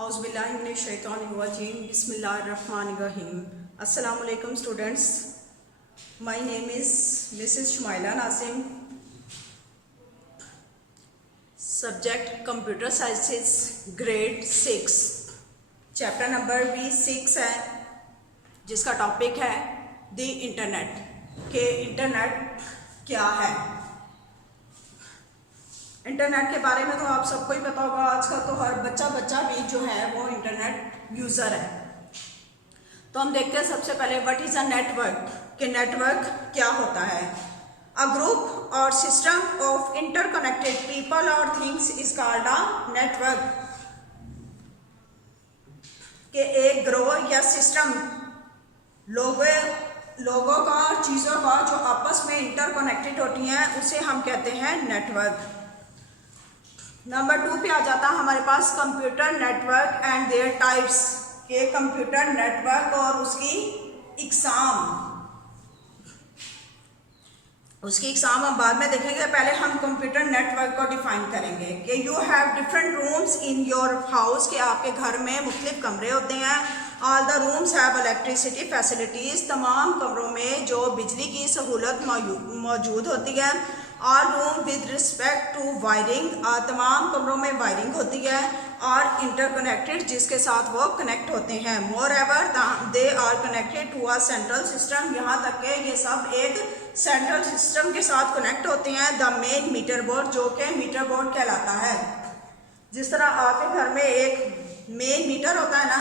Auzubillahiminash-shaytanir-rajim. Bismillahir-rahmanir-rahim. Assalamu alaikum students. My name is Mrs. Shumaila Nazim. Subject Computer Sciences Grade 6. Chapter number भी 6 है, जिसका topic है the internet के internet क्या है। इंटरनेट के बारे में तो आप सबको ही पता होगा। आजकल तो हर बच्चा भी जो है वो इंटरनेट यूज़र है। तो हम देखते हैं सबसे पहले व्हाट इज़ अ नेटवर्क, कि नेटवर्क क्या होता है। अ ग्रुप और सिस्टम ऑफ इंटरकनेक्टेड पीपल और things is called a network. कि एक ग्रोह या सिस्टम लोगों का और चीज़ों का जो आपस में इंटरकनेक्टेड होती हैं उसे हम कहते हैं नेटवर्क। नंबर 2 पे आ जाता है हमारे पास computer network and their types, के कंप्यूटर नेटवर्क और उसकी इकसाम हम बाद में देखेंगे। पहले हम कंप्यूटर नेटवर्क को डिफाइन करेंगे कि you have different rooms in your house, कि आपके घर में मुख्तलिफ कमरे होते हैं। All the rooms have electricity facilities, तमाम कमरों में जो बिजली की सहूलत मौजूद होती है। और room with respect to wiring, तमाम कमरों में वायरिंग होती है और इंटरकनेक्टेड, जिसके साथ वो कनेक्ट होते हैं। Moreover they are connected to a central system, यहाँ तक कि ये सब एक सेंट्रल सिस्टम के साथ कनेक्ट होते हैं। द मेन मीटर बोर्ड, जो कि मीटर बोर्ड कहलाता है। जिस तरह आपके घर में एक मेन मीटर होता है ना,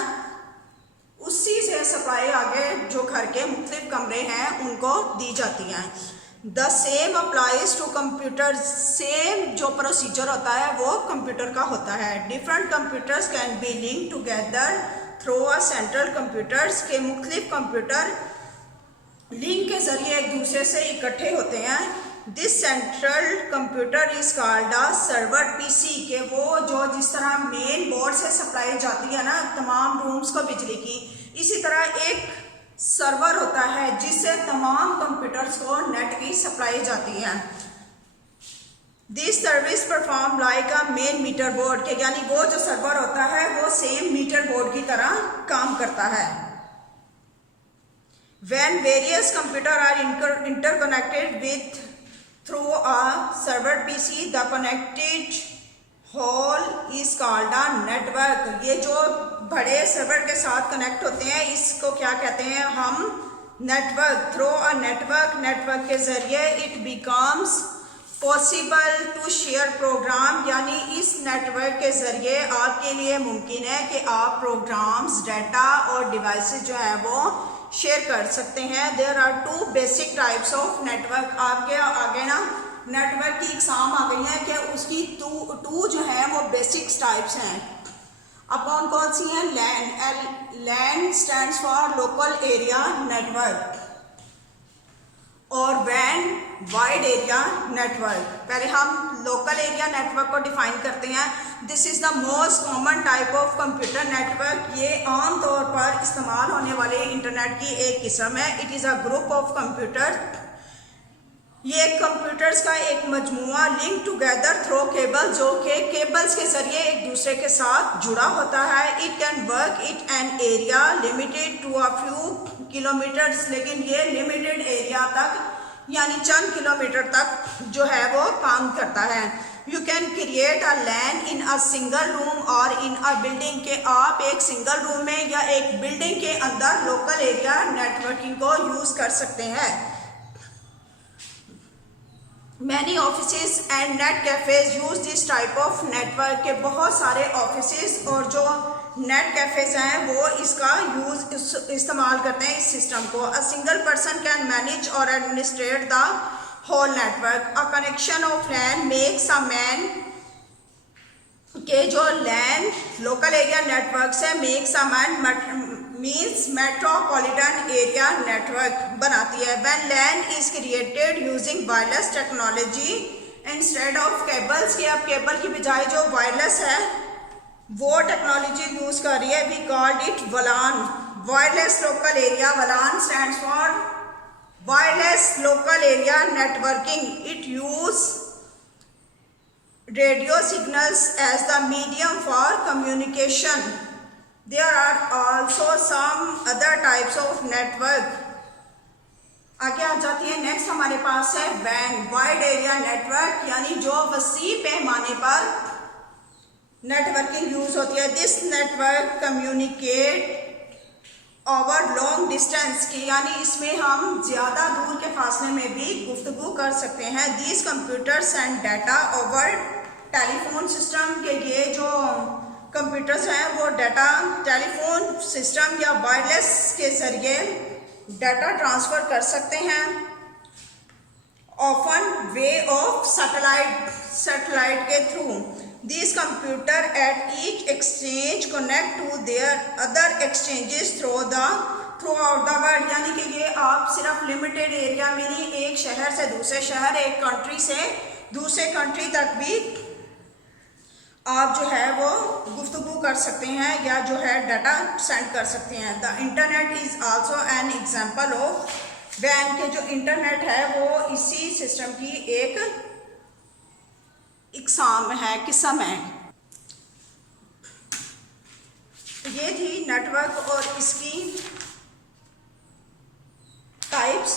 उसी से सप्लाई आगे जो घर के मुख्तलिफ कमरे हैं उनको दी जाती हैं। The same applies to computer, same जो प्रोसीजर होता है वो कंप्यूटर का होता है। Different computers can be link together through a central computers, के मुख्तलिफ कंप्यूटर लिंक के जरिए एक दूसरे से इकट्ठे होते हैं। This central computer is called a server PC, के वो जो जिस तरह मेन बोर्ड से सप्लाई जाती है ना तमाम रूम्स को बिजली की, इसी तरह एक सर्वर होता है जिससे तमाम कंप्यूटर्स को नेट की सप्लाई जाती है। This service perform like a main meter board, के यानी वो जो सर्वर होता है वो सेम मीटर बोर्ड की तरह काम करता है। When various computers are interconnected with through a server PC, the connected whole is called a network। ये जो बड़े सर्वर के साथ कनेक्ट होते हैं इसको क्या कहते हैं हम, नेटवर्क। थ्रू अ नेटवर्क के जरिए it becomes possible to share program, यानी इस नेटवर्क के जरिए आपके लिए मुमकिन है कि आप प्रोग्राम्स, डाटा और डिवाइसेस जो है वो शेयर कर सकते हैं। There are 2 basic types of network. आपके आगे ना नेटवर्क की इकसाम आ गई है कि उसकी टू जो है वो बेसिक टाइप्स हैं। अब कौन कौन सी हैं? Land stands for local area network, और वैन वाइड एरिया नेटवर्क। पहले हम लोकल एरिया नेटवर्क को डिफाइन करते हैं। This is the most common type of computer network. ये आम तौर पर इस्तेमाल होने वाले इंटरनेट की एक किस्म है। It is a group of computer, ये कंप्यूटर्स का एक मजमुआ लिंक टुगेदर थ्रू केबल, जो कि केबल्स के जरिए एक दूसरे के साथ जुड़ा होता है। It can work it an area limited to a few kilometres, लेकिन ये लिमिटेड एरिया तक यानी चंद किलोमीटर तक जो है वो काम करता है। You can create a LAN in a single room और इन अ बिल्डिंग, के आप एक सिंगल रूम में या एक बिल्डिंग के अंदर लोकल एरिया नेटवर्किंग को यूज कर सकते हैं। Many offices and net cafes use this type of network, के बहुत सारे ऑफिसेज और जो नेट कैफेज हैं वो इसका इस्तेमाल करते हैं इस सिस्टम को। A single person can manage और administrate the whole network. A connection of LAN makes a MAN, के जो लैन लोकल एरिया नेटवर्क से makes a MAN means metropolitan area network बनाती है। When LAN is created using wireless technology instead of cables, के अब cable की बजाय जो वायरलेस है वो टेक्नोलॉजी यूज कर रही है। We called it WLAN, wireless local area. WLAN stands for wireless local area networking. It use radio signals as the medium for communication. There are also some other types of network. आगे आ जाती है next हमारे पास है van, wide area network, यानी जो वसी पैमाने पर नेटवर्किंग यूज होती है। This network communicate over long distance की, यानी इसमें हम ज़्यादा दूर के फासले में भी गुफ्तगू कर सकते हैं। These computers and data over telephone system के, ये जो कंप्यूटर्स हैं वो डाटा टेलीफोन सिस्टम या वायरलेस के ज़रिए डाटा ट्रांसफ़र कर सकते हैं। ऑफन वे ऑफ सैटेलाइट के through. These computer at each exchange connect to their other exchanges throughout the world, यानी कि ये आप सिर्फ लिमिटेड एरिया में नहीं, एक शहर से दूसरे शहर, एक कंट्री से दूसरे कंट्री तक भी आप जो है वो गुफ्तगू कर सकते हैं या जो है डाटा सेंड कर सकते हैं। The internet is also an example of वैन, के जो इंटरनेट है वो इसी सिस्टम की एक इकसाम है, किस्म है। ये थी नेटवर्क और इसकी टाइप्स।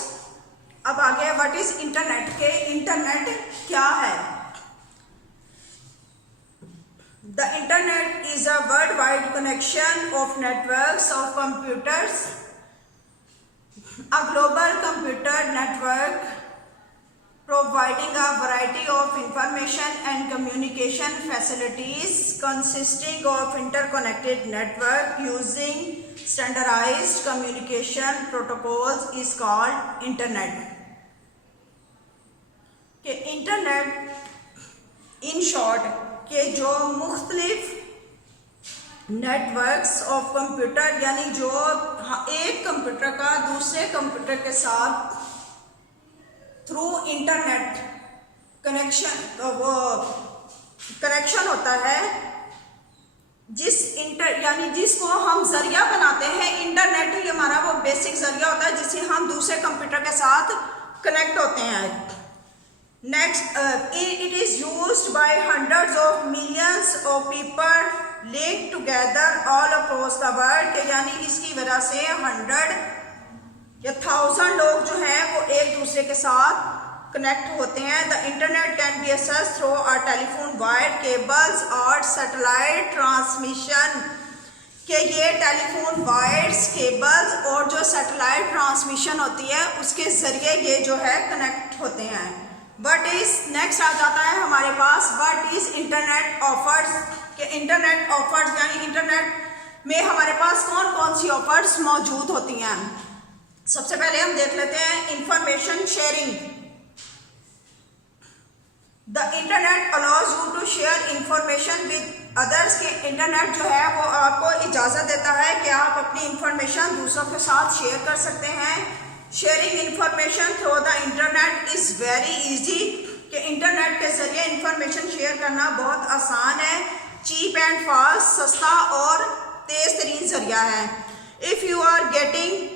अब आगे व्हाट इज इंटरनेट, के इंटरनेट क्या है। The internet is a world wide connection of networks of computers, a global computer network providing a variety of information and communication facilities consisting of interconnected network using standardized communication protocols is called internet। के internet in short के जो मुख्तलिफ networks of computer, यानी जो एक computer का दूसरे computer के साथ थ्रू इंटरनेट कनेक्शन होता है, यानी जिसको हम जरिया बनाते हैं। इंटरनेट ही हमारा वो बेसिक जरिया होता है जिससे हम दूसरे कंप्यूटर के साथ कनेक्ट होते हैं। Next, it is used by hundreds of millions of people link together all across the world, यानी इसकी वजह से 100 या 1000 लोग जो हैं वो एक दूसरे के साथ कनेक्ट होते हैं। The internet can be access through our telephone wire cables और सैटेलाइट ट्रांसमिशन, के ये टेलीफोन वायर्स, केबल्स और जो सैटेलाइट ट्रांसमिशन होती है उसके ज़रिए ये जो है कनेक्ट होते हैं। व्हाट इज नेक्स्ट आ जाता है हमारे पास, व्हाट इज इंटरनेट ऑफर्स, के इंटरनेट ऑफर्स यानी इंटरनेट में हमारे पास कौन कौन सी ऑफर्स मौजूद होती हैं। सबसे पहले हम देख लेते हैं information sharing. The internet allows you to share information with others, के इंटरनेट जो है वो आपको इजाज़त देता है कि आप अपनी इंफॉर्मेशन दूसरों के साथ शेयर कर सकते हैं। Sharing information through the internet is very easy, कि इंटरनेट के ज़रिए इंफॉर्मेशन शेयर करना बहुत आसान है। चीप एंड फास्ट, सस्ता और तेज़ तरीन ज़रिया है। If you are getting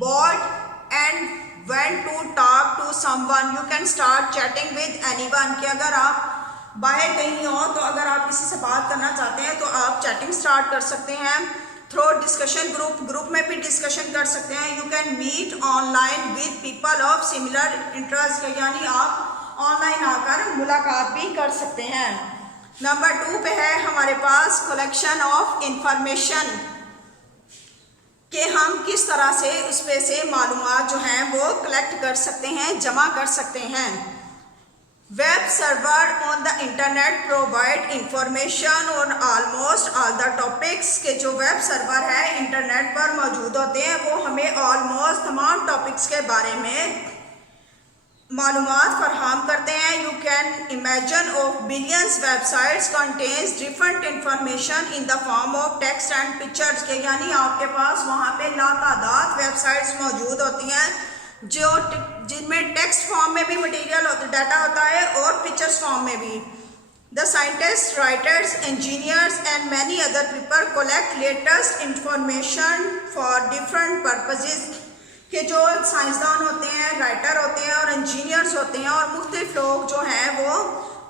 bored and want to talk to someone, you can start chatting with anyone, कि अगर आप बाहर कहीं हो तो अगर आप किसी से बात करना चाहते हैं तो आप चैटिंग स्टार्ट कर सकते हैं। थ्रू डिस्कशन ग्रुप में भी डिस्कशन कर सकते हैं। You can meet online with people of similar interest, यानी आप ऑनलाइन आकर मुलाकात भी कर सकते हैं। नंबर 2 पे है हमारे पास कलेक्शन ऑफ इंफॉर्मेशन, कि हम किस तरह से उस पे से मालूमात जो हैं वो कलेक्ट कर सकते हैं, जमा कर सकते हैं। Web server on the internet provide information on almost all the topics, के जो वेब सर्वर है इंटरनेट पर मौजूद होते हैं वो हमें ऑलमोस्ट तमाम टॉपिक्स के बारे में मालूमात फरहम करते हैं। You can imagine of billions websites contains different information in the form of text and pictures, के यानी आपके पास वहाँ पे लातादाद वेबसाइट्स मौजूद होती हैं जो जिनमें टेक्स्ट फॉर्म में भी मटेरियल डाटा होता है और पिक्चर्स फॉर्म में भी। The scientist, writers, engineers and many other people collect latest information for different purposes, कि जो साइंसदान होते हैं, राइटर होते हैं और इंजीनियर्स होते हैं और मुख्तलिफ लोग जो हैं वो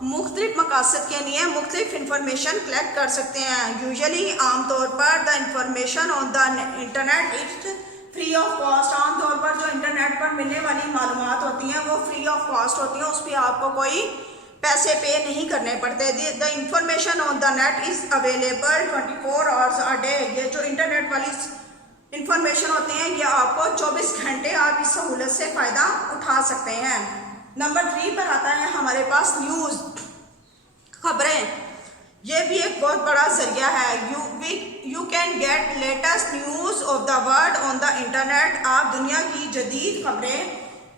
मुख्तलिफ मकासद के लिए मुख्तलिफ इंफॉर्मेशन कलेक्ट कर सकते हैं। यूजुअली आमतौर पर the information on the internet is free of cost. आमतौर पर जो इंटरनेट पर मिलने वाली मालूमात होती हैं वो फ्री ऑफ कॉस्ट होती हैं, उस पर आपको कोई पैसे पे नहीं करने पड़ते। The information on the net is available 24 hours a day. ये जो इंटरनेट वाली इंफॉर्मेशन होती हैं ये आपको 24 घंटे आप इस सहूलत से फ़ायदा उठा सकते हैं। नंबर 3 पर आता है हमारे पास न्यूज़, खबरें। ये भी एक बहुत बड़ा जरिया है। You can get latest news of the world on the internet. आप दुनिया की जदीद खबरें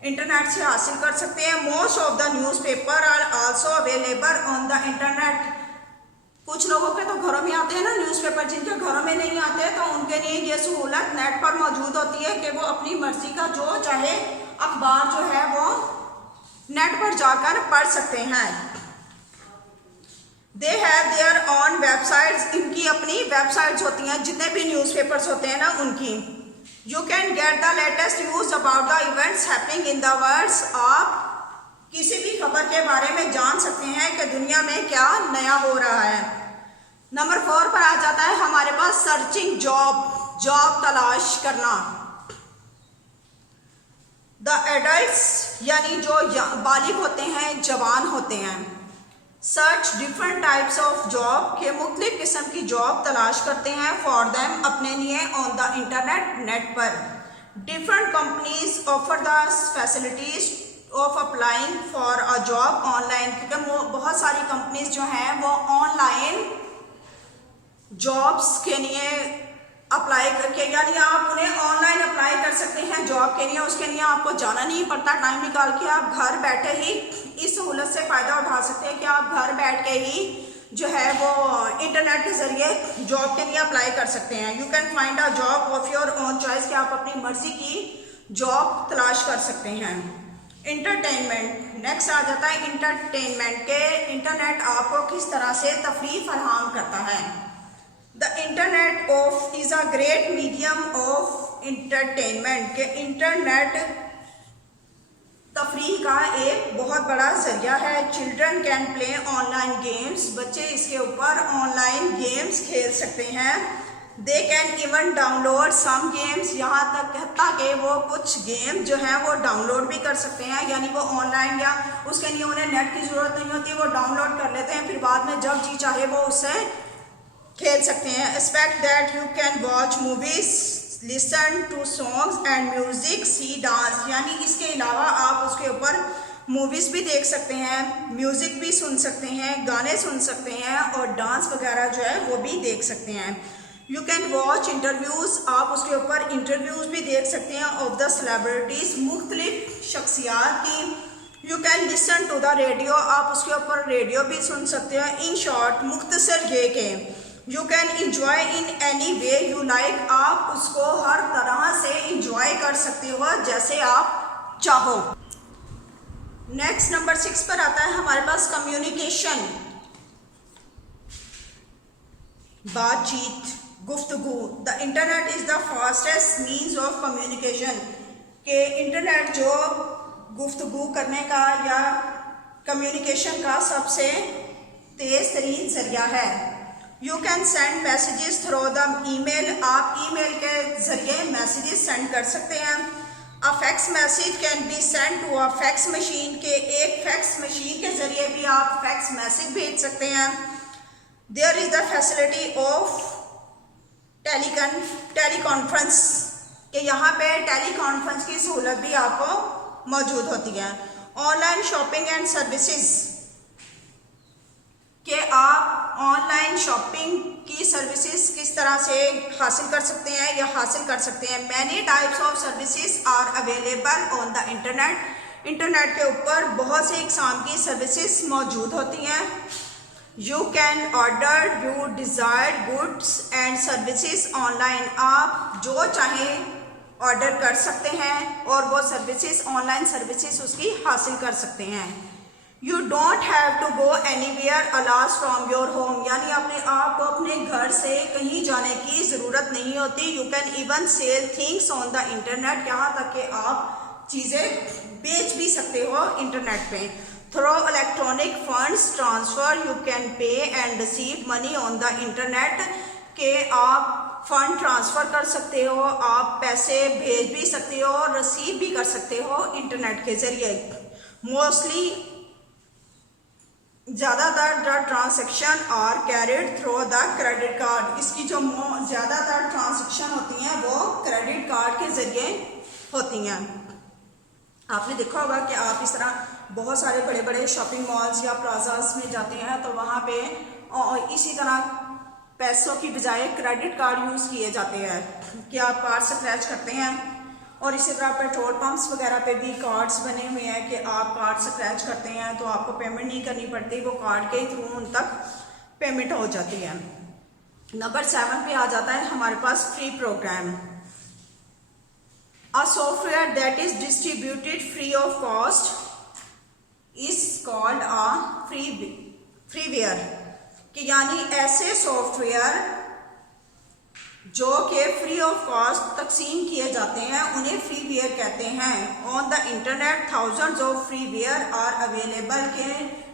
इंटरनेट से हासिल कर सकते हैं। Most of the newspaper are also available on the internet. कुछ लोगों के तो घरों में आते हैं ना न्यूज़पेपर, जिनके घरों में नहीं आते तो उनके लिए ये सहूलत नेट पर मौजूद होती है कि वो अपनी मर्जी का जो चाहे अखबार जो है वो नेट पर जाकर पढ़ सकते हैं। They have their on websites. इनकी अपनी वेबसाइट्स होती हैं, जितने भी न्यूज़पेपर्स होते हैं ना उनकी। You can get the latest news about the events happening in the world. आप किसी भी खबर के बारे में जान सकते हैं कि दुनिया में क्या नया हो रहा है। नंबर 4 पर आ जाता है हमारे पास सर्चिंग जॉब, जॉब तलाश करना। द एडल्ट्स यानी जो बालिग होते हैं, जवान होते हैं, search different types of job के मुख्तलिफ किस्म की जॉब तलाश करते हैं फॉर देम अपने लिए ऑन द इंटरनेट, नेट पर। Different companies offer the facilities of applying for a job online, क्योंकि बहुत सारी कंपनीज जो हैं वो ऑनलाइन जॉब्स के लिए अप्लाई करके, यानी आप उन्हें ऑनलाइन अप्लाई कर सकते हैं जॉब के लिए। उसके लिए आपको जाना नहीं पड़ता, टाइम निकाल के आप घर बैठे ही इस सहूलत से फ़ायदा उठा सकते हैं कि आप घर बैठ के ही जो है वो इंटरनेट के ज़रिए जॉब के लिए अप्लाई कर सकते हैं। You can find a job of your own choice, कि आप अपनी मर्जी की जॉब तलाश कर सकते हैं। इंटरटेनमेंट, नेक्स्ट आ जाता है इंटरटेनमेंट के इंटरनेट आपको किस तरह से तफरीह फराहम करता है। The internet of is a great medium of entertainment के इंटरनेट तफरीह का एक बहुत बड़ा जरिया है। Children can play online games, बच्चे इसके ऊपर ऑनलाइन गेम्स खेल सकते हैं। They can even download some games, यहाँ तक कहता कि वो कुछ गेम जो हैं वो डाउनलोड भी कर सकते हैं, यानी वो ऑनलाइन या उसके लिए उन्हें नेट की ज़रूरत नहीं होती, वो डाउनलोड कर लेते हैं, फिर बाद में जब जी चाहे वो उससे खेल सकते हैं। Expect that you can watch movies, listen to songs and music, see dance, यानी इसके अलावा आप उसके ऊपर मूवीज़ भी देख सकते हैं, म्यूज़िक भी सुन सकते हैं, गाने सुन सकते हैं और डांस वगैरह जो है वो भी देख सकते हैं। यू कैन वॉच इंटरव्यूज़, आप उसके ऊपर इंटरव्यूज़ भी देख सकते हैं ऑफ द सेलिब्रिटीज़, मुख्तलिफ शख्सियात की। You can listen to the radio, आप उसके ऊपर रेडियो भी सुन सकते हैं। इन शॉर्ट, मुख्तसर ये के you can enjoy in any way you like, आप उसको हर तरह से इंजॉय कर सकते हो जैसे आप चाहो। नेक्स्ट नंबर 6 पर आता है हमारे पास कम्युनिकेशन, बातचीत, गुफ्तगू। The internet is the fastest means of communication, के इंटरनेट जो गुफ्तगू करने का या कम्युनिकेशन का सबसे तेज़ तरीन जरिया है। You can send messages through the email, आप ईमेल के ज़रिए मैसेजेस सेंड कर सकते हैं। A fax message can be send to a fax machine, के एक फैक्स मशीन के ज़रिए भी आप फैक्स मैसेज भेज सकते हैं। There is the facility of teleconference, के यहाँ पे टेलीकॉन्फ्रेंस की सहूलत भी आपको मौजूद होती है। ऑनलाइन शॉपिंग एंड सर्विसेज, कि आप ऑनलाइन शॉपिंग की सर्विसेज किस तरह से हासिल कर सकते हैं या हासिल कर सकते हैं। Many types of services are available on the internet, internet के ऊपर बहुत से इकसाम की सर्विसेज मौजूद होती हैं। You can order you desired goods and services online, आप जो चाहें ऑर्डर कर सकते हैं और वो सर्विसेज ऑनलाइन सर्विसेज उसकी हासिल कर सकते हैं। You don't have to go anywhere else from your home, यानी आपको अपने घर से कहीं जाने की ज़रूरत नहीं होती। You can even sell things on the internet, यहाँ तक कि आप चीज़ें बेच भी सकते हो इंटरनेट पे। Through electronic funds transfer you can pay and receive money on the internet, के आप फंड ट्रांसफर कर सकते हो, आप पैसे भेज भी सकते हो और रिसीव भी कर सकते हो इंटरनेट के जरिए। मोस्टली ज़्यादातर the transaction are carried through the credit card, इसकी जो ज़्यादातर ट्रांजेक्शन होती हैं वो क्रेडिट कार्ड के जरिए होती हैं। आपने देखा होगा कि आप इस तरह बहुत सारे बड़े बड़े शॉपिंग मॉल्स या प्लाजास में जाते हैं तो वहाँ पे इसी तरह पैसों की बजाय क्रेडिट कार्ड यूज़ किए जाते हैं कि आप कार्ड से स्क्रैच करते हैं। और इसी तरह पेट्रोल पंप्स वगैरह पे भी कार्ड्स बने हुए हैं कि आप कार्ड से स्क्रैच करते हैं तो आपको पेमेंट नहीं करनी पड़ती, वो कार्ड के थ्रू उन तक पेमेंट हो जाती है। नंबर 7 पे आ जाता है हमारे पास free program. A software that is distributed free of cost is called a freeware, कि यानी ऐसे सॉफ्टवेयर जो कि फ्री ऑफ कॉस्ट तकसीम किए जाते हैं उन्हें फ्रीवेयर कहते हैं। On the internet thousands of freeware are available, के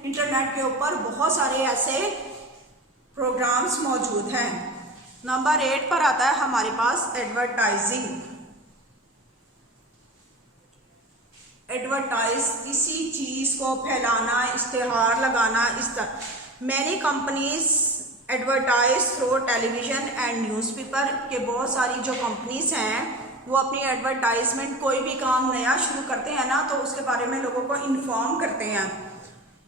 इंटरनेट के ऊपर बहुत सारे ऐसे प्रोग्राम्स मौजूद हैं। नंबर 8 पर आता है हमारे पास एडवर्टाइजिंग। एडवर्टाइज किसी चीज़ को फैलाना, इश्तेहार लगाना, इस तरह। Many companies advertise through television and newspaper, के बहुत सारी जो कंपनीज हैं वो अपनी एडवर्टाइजमेंट कोई भी काम नया शुरू करते हैं ना तो उसके बारे में लोगों को इन्फॉर्म करते हैं,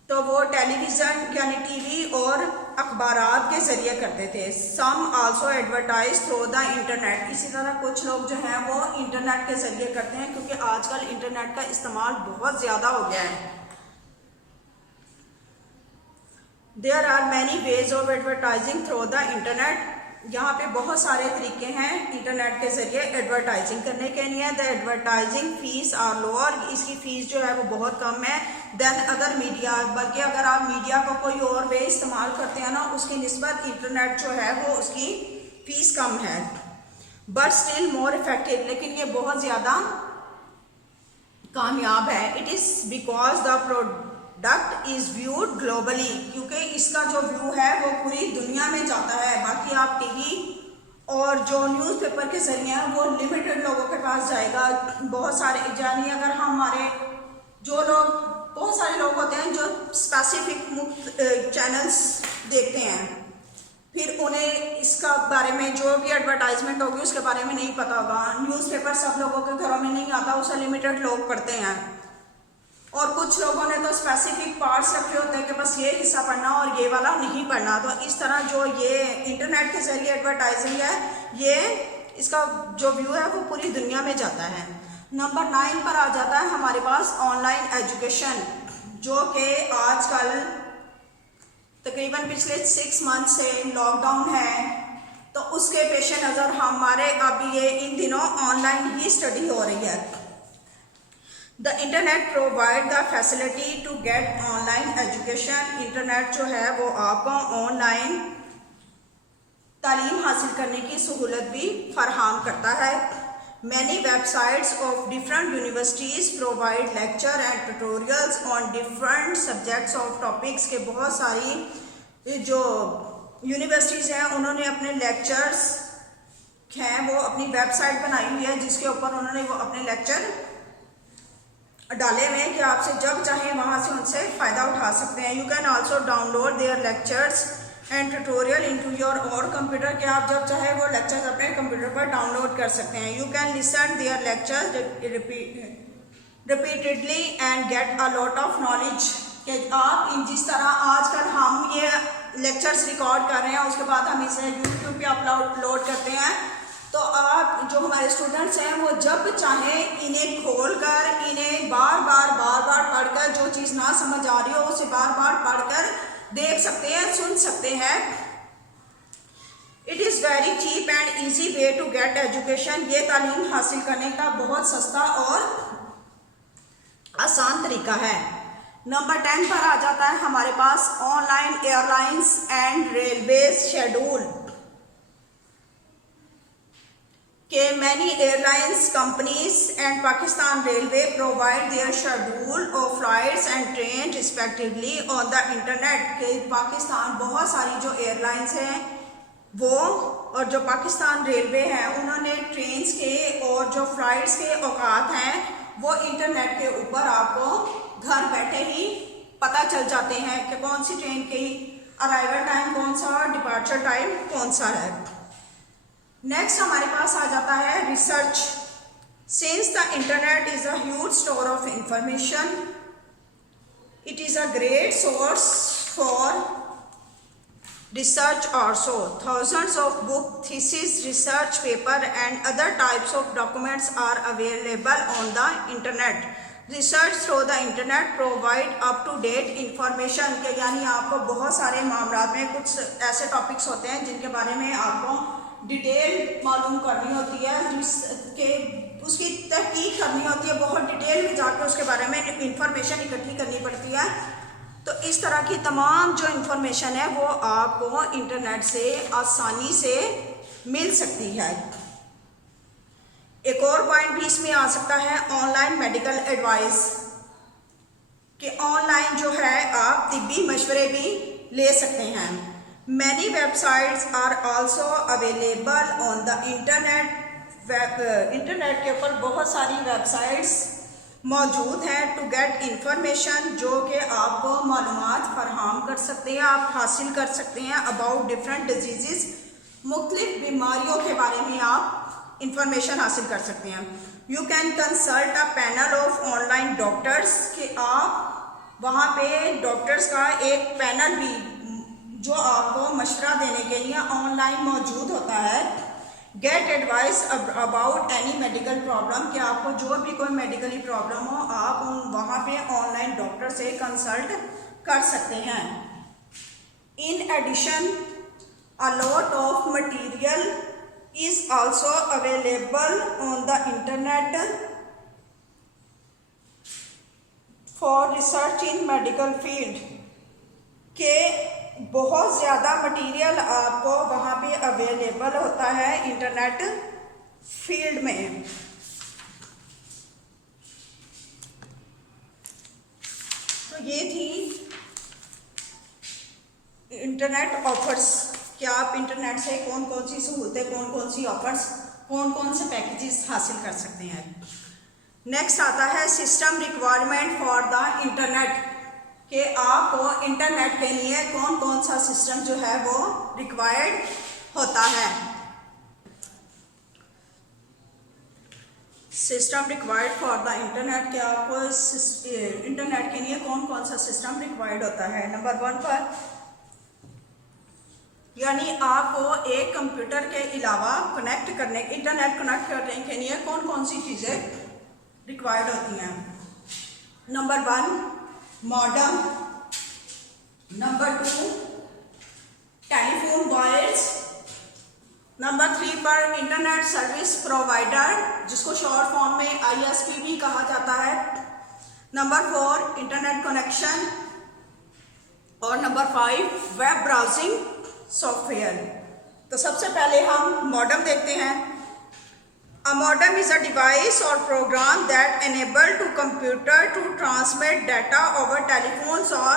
तो वो टेलीविज़न यानी टीवी और अखबारात के ज़रिए करते थे। Some also advertise through the internet, इसी तरह कुछ लोग जो हैं वो इंटरनेट के ज़रिए करते हैं क्योंकि आजकल इंटरनेट का इस्तेमाल बहुत ज़्यादा हो गया है। There are many ways of advertising through the internet, यहाँ पे बहुत सारे तरीके हैं इंटरनेट के ज़रिए एडवर्टाइजिंग करने के लिए। The advertising fees are lower, इसकी फ़ीस जो है वो बहुत कम है देन अदर मीडिया, बल्कि अगर आप मीडिया को कोई और वे इस्तेमाल करते हैं ना उसकी निस्बत इंटरनेट जो है वो उसकी फ़ीस कम है। बट स्टिल मोर इफेक्टिव, लेकिन ये बहुत ज़्यादा कामयाब है। It is because the product is viewed globally, क्योंकि इसका जो व्यू है वो पूरी दुनिया में जाता है। बाकी आप टीवी और जो न्यूज़पेपर के जरिए हैं वो लिमिटेड लोगों के पास जाएगा। बहुत सारे यानी अगर हमारे जो लोग बहुत सारे लोग होते हैं जो स्पेसिफिक चैनल्स देखते हैं, फिर उन्हें इसका बारे में जो भी एडवर्टाइजमेंट होगी उसके बारे में नहीं पता होगा। न्यूज़पेपर सब लोगों के घरों में नहीं आता, उसे लिमिटेड लोग पढ़ते हैं और कुछ लोगों ने तो स्पेसिफिक पार्ट्स रखे होते हैं कि बस ये हिस्सा पढ़ना और ये वाला नहीं पढ़ना। तो इस तरह जो ये इंटरनेट के जरिए एडवर्टाइजिंग है ये इसका जो व्यू है वो पूरी दुनिया में जाता है। नंबर 9 पर आ जाता है हमारे पास ऑनलाइन एजुकेशन, जो कि आजकल तकरीबन पिछले 6 मंथ से लॉकडाउन है तो उसके पेश नज़र हमारे अब ये इन दिनों ऑनलाइन ही स्टडी हो रही है। The internet provide the facility to get online education, internet जो है वो आपको ऑनलाइन तालीम हासिल करने की सहूलत भी फराहम करता है। Many websites of different universities provide lecture and tutorials on different subjects of topics, के बहुत सारी जो यूनिवर्सिटीज़ हैं उन्होंने अपने लेक्चर्स हैं वो अपनी वेबसाइट बनाई हुई है जिसके ऊपर उन्होंने वो अपने लेक्चर डाले हुए हैं कि आपसे जब चाहें वहाँ से उनसे फ़ायदा उठा सकते हैं। You can also download there lectures and tutorial into your और कंप्यूटर, के आप जब चाहे वो लेक्चर्स अपने कंप्यूटर पर डाउनलोड कर सकते हैं। You can listen their lectures repeatedly and get a lot of knowledge, कि आप इन जिस तरह आजकल हम ये लेक्चर्स रिकॉर्ड कर रहे हैं उसके बाद हम इसे यूट्यूब पे अपलोड करते हैं, तो आप जो हमारे स्टूडेंट्स हैं वो जब चाहें इन्हें खोलकर इन्हें बार बार पढ़कर जो चीज़ ना समझ आ रही हो उसे बार बार पढ़कर देख सकते हैं, सुन सकते हैं। It is very cheap and easy way to get education, ये तालीम हासिल करने का बहुत सस्ता और आसान तरीका है। नंबर 10 पर आ जाता है हमारे पास online airlines and railway schedule. कि many airlines companies and Pakistan Railway provide their schedule of flights and train respectively on the internet। के पाकिस्तान बहुत सारी जो एयरलाइंस हैं वो और जो पाकिस्तान रेलवे है उन्होंने ट्रेन्स के और जो फ्लाइट्स के औकात हैं वो इंटरनेट के ऊपर आपको घर बैठे ही पता चल जाते हैं कि कौन सी ट्रेन की अराइवल टाइम कौन सा और डिपार्चर टाइम कौन सा है। नेक्स्ट हमारे पास आ जाता है research. Since the internet is a huge store of information, it is a great source for research also। Thousands of book, thesis, research paper and other types of documents are available on the internet। Research through the internet provide up to date information के यानी आपको बहुत सारे मामलों में कुछ ऐसे topics होते हैं जिनके बारे में आपको डिटेल मालूम करनी होती है, जिसके उसकी तहकीक करनी होती है, बहुत डिटेल में जाकर उसके बारे में इंफॉर्मेशन इकट्ठी करनी पड़ती है। तो इस तरह की तमाम जो इन्फॉर्मेशन है वो आपको इंटरनेट से आसानी से मिल सकती है। एक और पॉइंट भी इसमें आ सकता है ऑनलाइन मेडिकल एडवाइस, कि ऑनलाइन जो है आप तिब्बी मशवरे भी ले सकते हैं। Many websites are also available on the internet. Internet के ऊपर बहुत सारी वेबसाइट्स मौजूद हैं टू गेट इंफॉर्मेशन, जो कि आपको मालूमात फराहम कर सकते हैं, आप हासिल कर सकते हैं अबाउट डिफरेंट डिजीज़, मुख्तलिफ बीमारियों के बारे में आप इंफॉर्मेशन हासिल कर सकते हैं। You can consult a panel of online doctors, कि आप वहाँ पे डॉक्टर्स का एक पैनल भी जो आपको मशवरा देने के लिए ऑनलाइन मौजूद होता है। Get advice about any medical problem, कि आपको जो भी कोई मेडिकली प्रॉब्लम हो आप वहाँ पे ऑनलाइन डॉक्टर से कंसल्ट कर सकते हैं। In addition a lot of material is also available on the internet for research in medical field, के बहुत ज़्यादा मटेरियल आपको वहाँ पे अवेलेबल होता है इंटरनेट फील्ड में। तो ये थी इंटरनेट ऑफर्स, कि आप इंटरनेट से कौन कौन सी सहूलतें, कौन कौन सी ऑफर्स, कौन कौन से पैकेजेस हासिल कर सकते हैं। नेक्स्ट आता है system requirement for the internet, कि आपको इंटरनेट के लिए कौन कौन सा सिस्टम जो है वो रिक्वायर्ड होता है। System required for the internet, कि आपको इंटरनेट के लिए कौन कौन सा सिस्टम रिक्वायर्ड होता है। नंबर 1 पर यानी आपको एक कंप्यूटर के अलावा इंटरनेट कनेक्ट करने के लिए कौन कौन सी चीज़ें रिक्वायर्ड होती हैं। Number 1 modem, number 2 telephone wires, number 3 पर इंटरनेट सर्विस प्रोवाइडर, जिसको शॉर्ट फॉर्म में ISP भी कहा जाता है, नंबर 4 इंटरनेट कनेक्शन, और नंबर 5 वेब ब्राउजिंग सॉफ्टवेयर। तो सबसे पहले हम मॉडेम देखते हैं। A modem is a device or program that enable to computer to transmit data over telephones or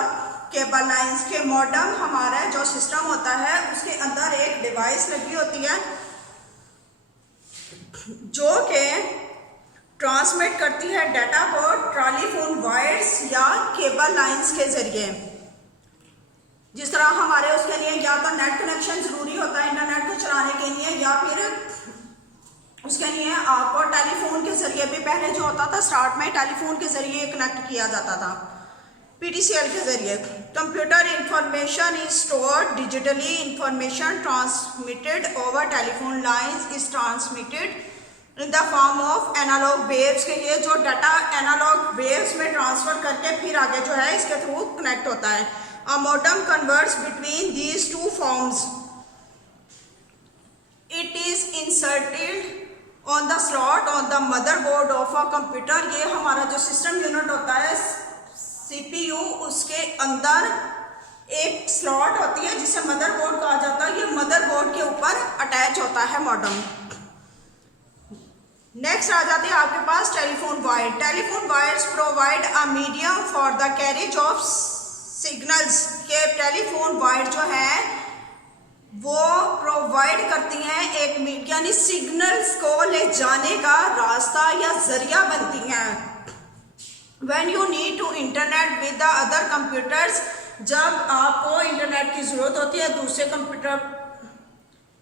cable lines। के मॉडेम हमारा जो सिस्टम होता है उसके अंदर एक डिवाइस लगी होती है जो कि ट्रांसमिट करती है डाटा को टेलीफोन वायर्स या केबल लाइंस के जरिए। जिस तरह हमारे उसके लिए या तो नेट कनेक्शन ज़रूरी होता है इंटरनेट को चलाने के लिए, या फिर उसके लिए आपको टेलीफोन के जरिए भी, पहले जो होता था स्टार्ट में टेलीफोन के जरिए कनेक्ट किया जाता था PTCL के जरिए। Computer information is stored digitally, information transmitted over telephone lines is transmitted in the form of analogue waves, के ये जो डाटा एनालॉग वेव्स में ट्रांसफर करके फिर आगे जो है इसके थ्रू कनेक्ट होता है। A modem converts between these two forms, it is inserted on the slot on the motherboard of a computer. ये हमारा जो सिस्टम यूनिट होता है CPU, उसके अंदर एक स्लॉट होती है जिसे मदरबोर्ड कहा जाता है। ये मदरबोर्ड के ऊपर अटैच होता है मॉडेम। नेक्स्ट आ जाती है आपके पास telephone wire. Telephone wires provide a medium for the carriage of signals. के टेलीफोन वायर जो है वो प्रोवाइड करती हैं एक यानी सिग्नल्स को ले जाने का रास्ता या जरिया बनती हैं। When you need to internet with the other computers, जब आपको इंटरनेट की जरूरत होती है दूसरे कंप्यूटर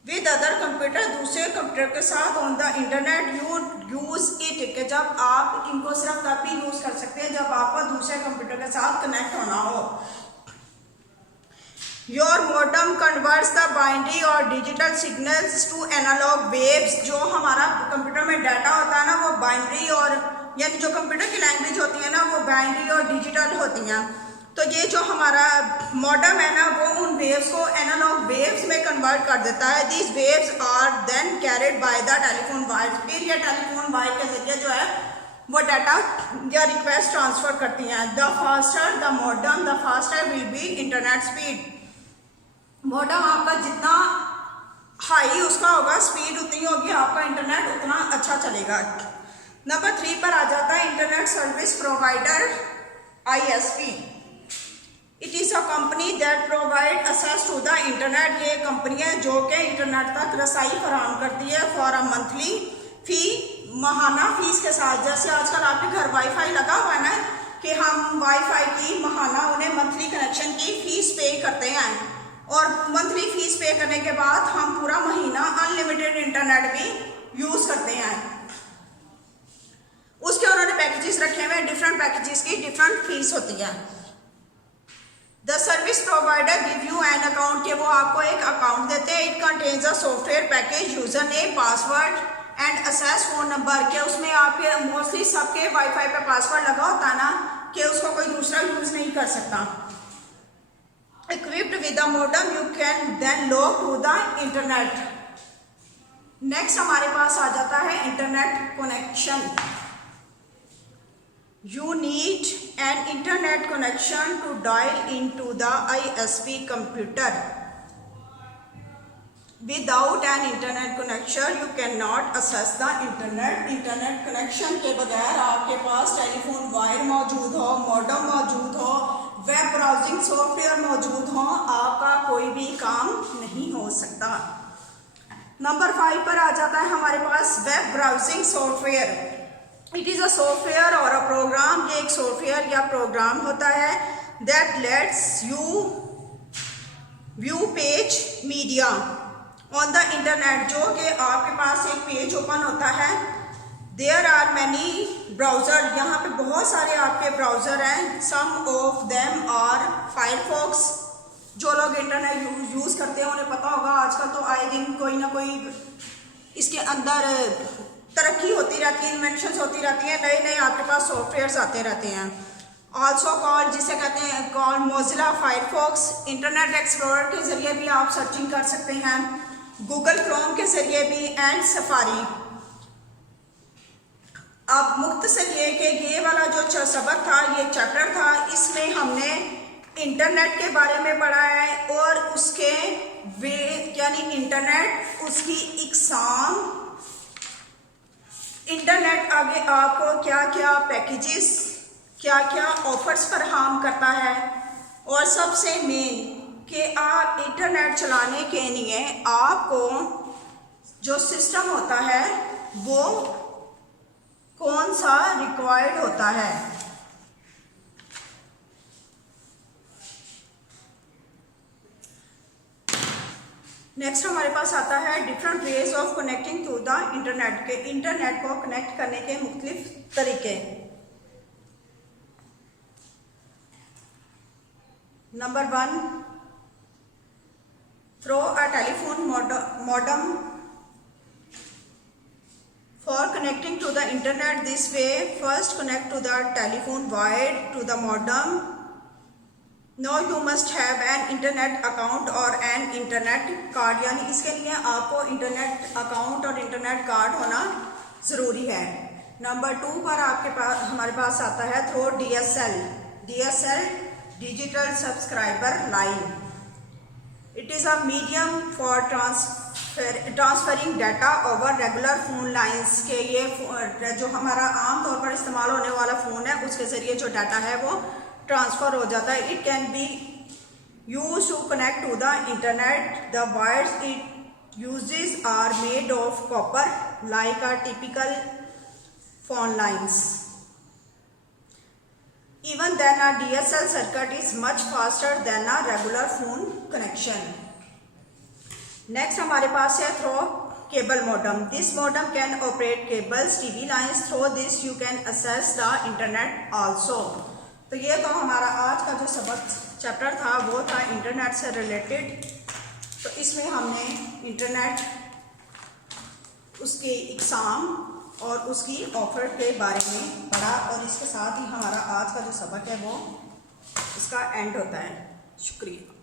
विद अदर कंप्यूटर, दूसरे कंप्यूटर के साथ on the internet, you use it. कि जब आप इनको सिर्फ तब भी यूज कर सकते हैं जब आपको दूसरे कंप्यूटर के साथ कनेक्ट होना हो। Your modem converts the binary और digital signals to analog waves. जो हमारा कंप्यूटर में डाटा होता है ना वो बाइनरी और यानी जो कंप्यूटर की लैंग्वेज होती है ना वो बाइनरी और डिजिटल होती हैं। तो ये जो हमारा मॉडम है ना वो उन वेव्स को एनालॉग वेव्स में कन्वर्ट कर देता है। These waves are then carried by the telephone wire. फिर ये टेलीफोन वायर के जरिए जो है वो डाटा या रिक्वेस्ट ट्रांसफर करती हैं। The faster the modem the faster will be internet speed. Modem आपका जितना हाई उसका होगा स्पीड उतनी होगी, आपका इंटरनेट उतना अच्छा चलेगा। नंबर 3 पर आ जाता है internet service provider ISP। It is a company that provide access to the internet. ये कंपनी है जो कि इंटरनेट तक रसाई फराहम करती है फॉर अ मंथली फी, माहाना फीस के साथ। जैसे आजकल आपके घर वाईफाई लगा हुआ है ना कि हम वाईफाई की माहाना उन्हें मंथली कनेक्शन की फीस पे करते हैं और मंथली फीस पे करने के बाद हम पूरा महीना अनलिमिटेड इंटरनेट भी यूज़ करते हैं। उसके उन्होंने पैकेजेस रखे हुए हैं, डिफरेंट पैकेजेस की डिफरेंट फीस होती है। The service provider give you an account, के वो आपको एक अकाउंट देते हैं। It contains a software package, user name, password and access phone number. के उसमें आपके मोस्टली सबके वाईफाई पे पासवर्ड लगा होता है ना कि उसको कोई दूसरा यूज नहीं कर सकता। Equipped with a modem, you can then log to the internet. Next हमारे पास आ जाता है internet connection. You need an internet connection to dial into the ISP computer. Without an internet connection, you cannot access the internet. Internet connection के बगैर आपके पास telephone wire मौजूद हो, modem मौजूद हो, वेब ब्राउजिंग सॉफ्टवेयर मौजूद हो, आपका कोई भी काम नहीं हो सकता। नंबर 5 पर आ जाता है हमारे पास web browsing software. It is a software और अ प्रोग्राम। ये एक सॉफ्टवेयर या प्रोग्राम होता है that let's you view page media on the internet. जो कि आपके पास एक पेज ओपन होता है। देयर आर मैनी ब्राउज़र, यहाँ पे बहुत सारे आपके ब्राउज़र हैं। सम ऑफ देम आर फायरफॉक्स। जो लोग इंटरनेट यूज़ करते हैं उन्हें पता होगा आजकल तो आए दिन कोई ना कोई इसके अंदर तरक्की होती रहती है, इन्वेंशंस होती रहती हैं, नए नए आपके पास सॉफ्टवेयर्स आते रहते हैं। ऑल्सो कॉल जिसे कहते हैं call Mozilla Firefox. Internet explorer के ज़रिए भी आप सर्चिंग कर सकते हैं, गूगल क्रोम के ज़रिए भी एंड सफारी। अब मुख्तसर ये कि ये वाला जो सबक था, ये चैप्टर था, इसमें हमने इंटरनेट के बारे में पढ़ा है और उसके वे यानी इंटरनेट, उसकी इकसाम, इंटरनेट आगे आपको क्या क्या पैकेजेस, क्या क्या ऑफर्स फराहम करता है और सबसे मेन कि आप इंटरनेट चलाने के लिए आपको जो सिस्टम होता है वो कौन सा रिक्वायर्ड होता है। नेक्स्ट हमारे पास आता है different ways of connecting to the internet. के इंटरनेट को कनेक्ट करने के मुख्तलिफ तरीके। Number 1, through a telephone modem for connecting to the internet this way. First connect to the telephone wire to the modem. Now you must have an internet account or an internet card. यानी इसके लिए आपको internet account और internet card होना ज़रूरी है। Number 2 पर आपके पास हमारे पास आता है through DSL digital subscriber line. It is a medium for फिर transferring data over regular phone lines के ये जो हमारा आम तौर पर इस्तेमाल होने वाला फ़ोन है उसके ज़रिए जो डाटा है वो ट्रांसफ़र हो जाता है. It can be use to connect to the internet. The wires it uses are made of copper like a typical phone lines. Even then, a DSL circuit is much faster than a regular phone connection. Next हमारे पास है through cable modem. This modem can operate cables, TV lines. Through this you can access the internet also. तो ये तो हमारा आज का जो सबक चैप्टर था वो था इंटरनेट से रिलेटेड. तो इसमें हमने इंटरनेट, उसके इक़साम और उसकी ऑफ़र के बारे में पढ़ा और इसके साथ ही हमारा आज का जो सबक है वो इसका एंड होता है. शुक्रिया.